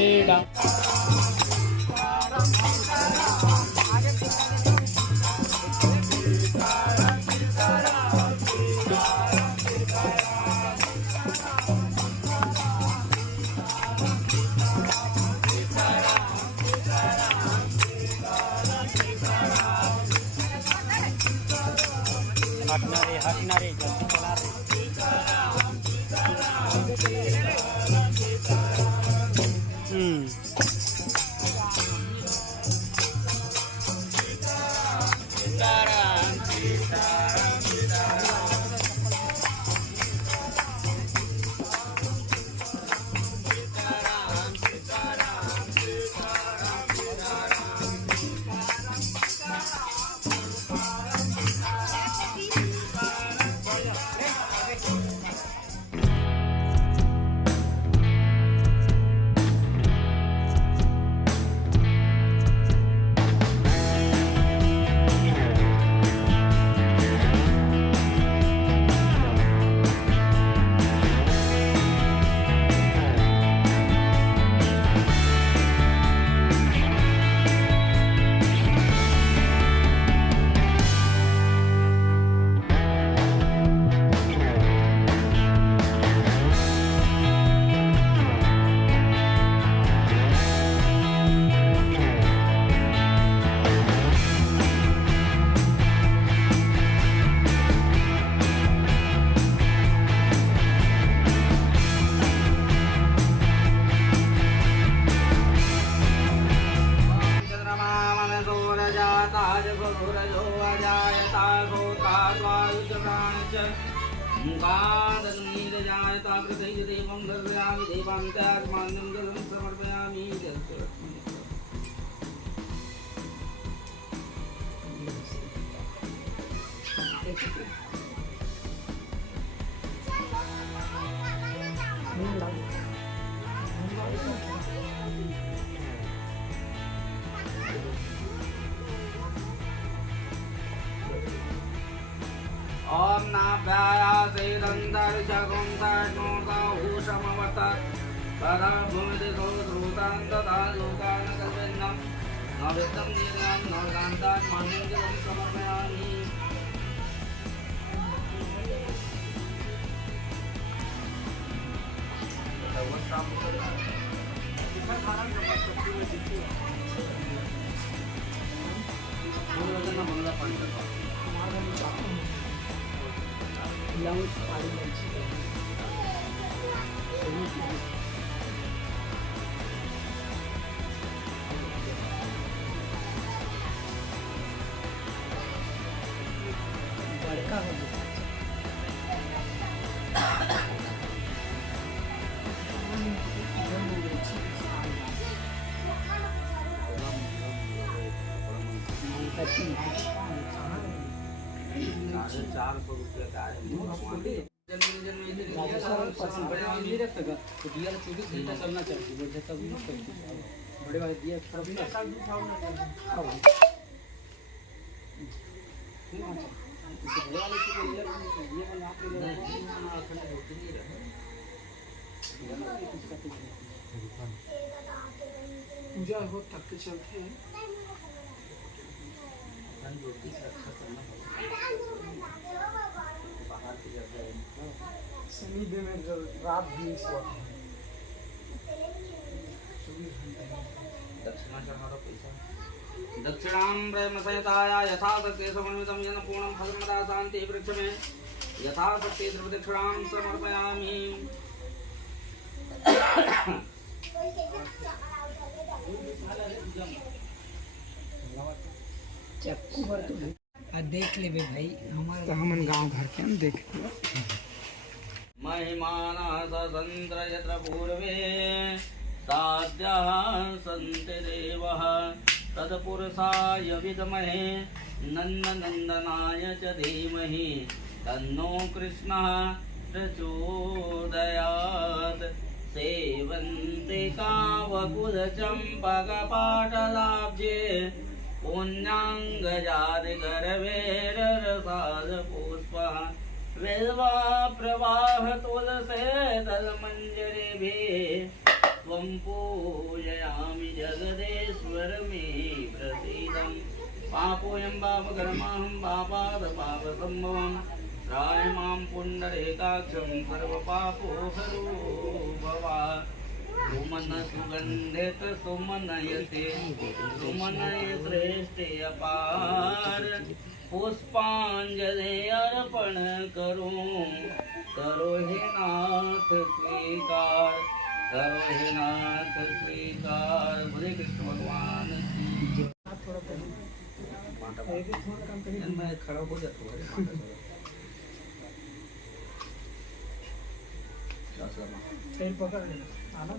लीला। हटना रे जल्दी चला रे। ओम नाभ्यायासेदन्तर्षकुंसर्णोतहुषमवतत् तदा भूमिदिशो श्रुतान् तथा लोकान् कल्पन्नं न वित्तं निर्णयं न कान्तान् मन्यं समर्पयामि। चलना चाहिए बड़े वाले दिया पूजा हो थक के चलते हैं शनि दिन में रात भी दक्षिणां प्रेमसहिताय यथाशक्ति समन्वितं येन पूर्णं फलमदा शान्तिः वृक्षमे यथाशक्ति द्रवदक्षिणां समर्पयामि। देख ले भाई हमारे तो हमन गांव घर के हम देख महिमाना सतंत्र यत्र पूर्वे साध्यः सन्ति देवः तत्पुरुषाय विद्महे नन्दनन्दनाय च धीमहि तन्नो कृष्णः प्रचोदयात्। सेवन्ते कावकुलचम्पकपाटलाब्जे पुण्याङ्गजादिगर्भेररसादपुष्पः विल्वा प्रवाह तुलसे दलमञ्जरिभिः त्वं पूजनीया पापोऽयं पापकर्माहं पापात् पापसम्भवं त्राय मां पुण्डरीकाक्षं सर्वपापोहरो भव सुमन सुगन्धित सुमनयते सुमनय श्रेष्ठे अपार पुष्पांजलि अर्पण करो करो हे नाथ स्वीकार करो हे नाथ स्वीकार। हरे कृष्ण भगवान की जय। मैं खड़ा हो जाता हूँ। पकड़ लेना आना